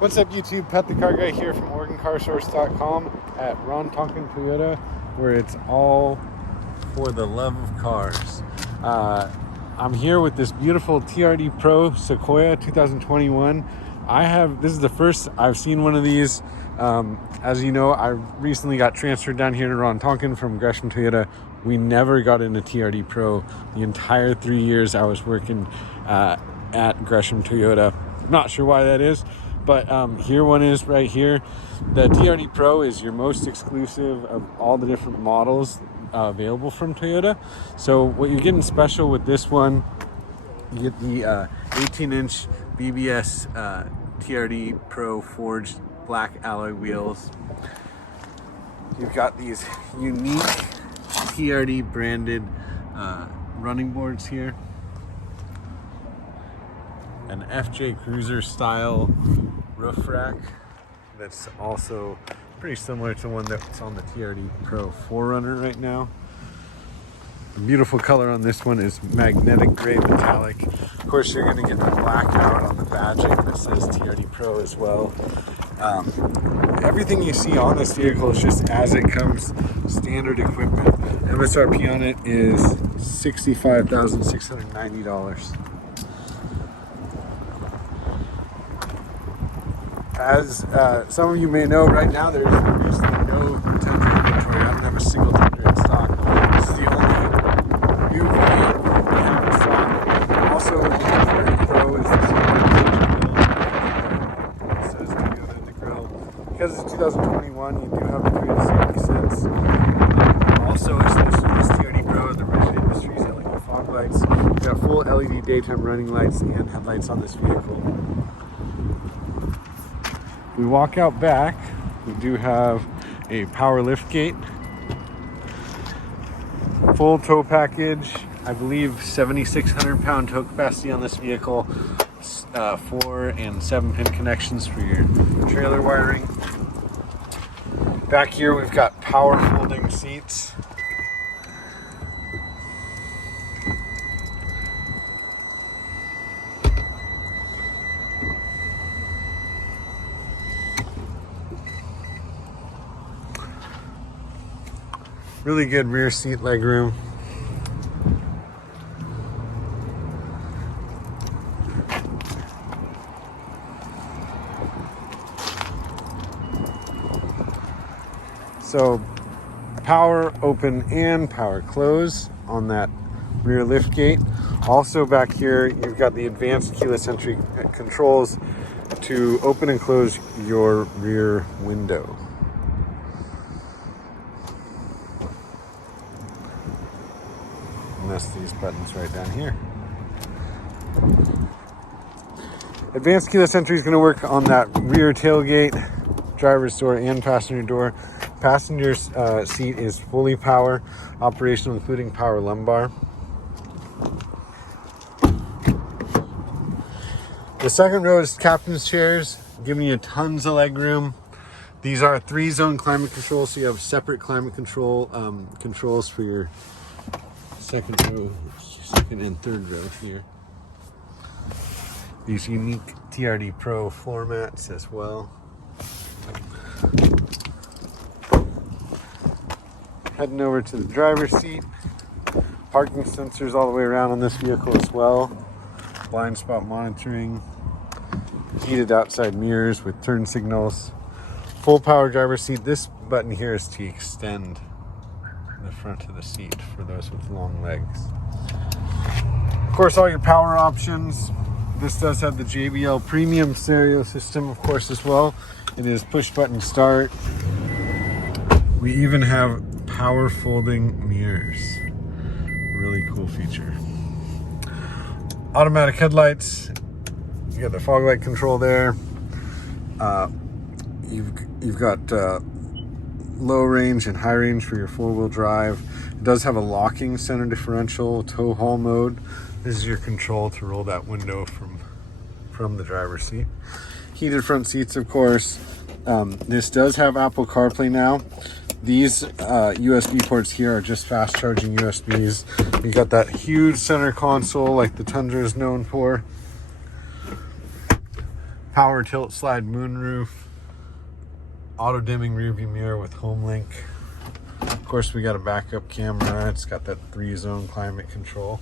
What's up YouTube, Pet the Car Guy here from OregonCarSource.com at Ron Tonkin Toyota, where it's all for the love of cars. I'm here with this beautiful TRD-PRO Sequoia 2021. This is the first I've seen one of these. As you know, I recently got transferred down here to Ron Tonkin from Gresham Toyota. We never got into TRD-PRO the entire 3 years I was working at Gresham Toyota. Not sure why that is, but here one is right here. The TRD-PRO is your most exclusive of all the different models available from Toyota. So what you're getting special with this one, you get the 18-inch BBS TRD-PRO forged black alloy wheels. You've got these unique TRD branded running boards here. An FJ Cruiser style roof rack that's also pretty similar to one that's on the TRD-PRO 4Runner right now. The beautiful color on this one is magnetic gray metallic. Of course, you're going to get the black out on the badging that says TRD-PRO as well. Everything you see on this vehicle is just as it comes, standard equipment. MSRP on it is $65,690. As some of you may know, right now there's no Tundra inventory. I don't have a single Tundra in stock. This is the only new V8 we have in stock. Also, the TRD-PRO is the it says Toyota in the grill. Because it's 2021, you do have the Toyota safety sense. Also, exclusive to this TRD-PRO, the Rigid Industries LED fog lights. We've got full LED daytime running lights and headlights on this vehicle. We walk out back, we do have a power lift gate, full tow package, I believe 7,600 pound tow capacity on this vehicle, 4 and 7 pin connections for your trailer wiring. Back here we've got power folding seats. Really good rear seat leg room. So power open and power close on that rear lift gate. Also back here, you've got the advanced keyless entry controls to open and close your rear window. And that's these buttons right down here. Advanced keyless entry is going to work on that rear tailgate, driver's door, and passenger door. Passenger seat is fully power operational, including power lumbar. The second row is captain's chairs, giving you tons of leg room. These are 3-zone climate control, so you have separate climate control controls for your second and third row here. These unique TRD-PRO floor mats as well. Heading over to the driver's seat. Parking sensors all the way around on this vehicle as well. Blind spot monitoring. Heated outside mirrors with turn signals. Full power driver's seat. This button here is to extend the front of the seat for those with long legs. Of course, all your power options. This does have the JBL premium stereo system, of course, as well. It is push button start. We even have power folding mirrors. Really cool feature. Automatic headlights. You got the fog light control there. You've got low range and high range for your 4-wheel drive. It does have a locking center differential, tow haul mode. This is your control to roll that window from the driver's seat. Heated front seats, of course. This does have Apple CarPlay now. These USB ports here are just fast charging USBs. You got that huge center console like the Tundra is known for. power tilt slide moonroof, auto dimming rearview mirror with home link. Of course, we got a backup camera. It's got that 3-zone climate control.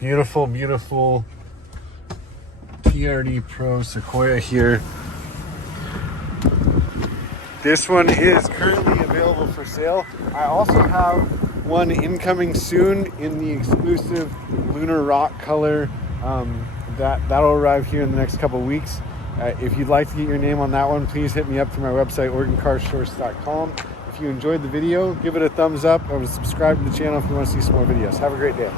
Beautiful, beautiful TRD PRO Sequoia here. This one is currently available for sale. I also have one incoming soon in the exclusive Lunar Rock color. That'll arrive here in the next couple weeks. If you'd like to get your name on that one, please hit me up through my website, OregonCarSource.com. If you enjoyed the video, give it a thumbs up or subscribe to the channel if you want to see some more videos. Have a great day.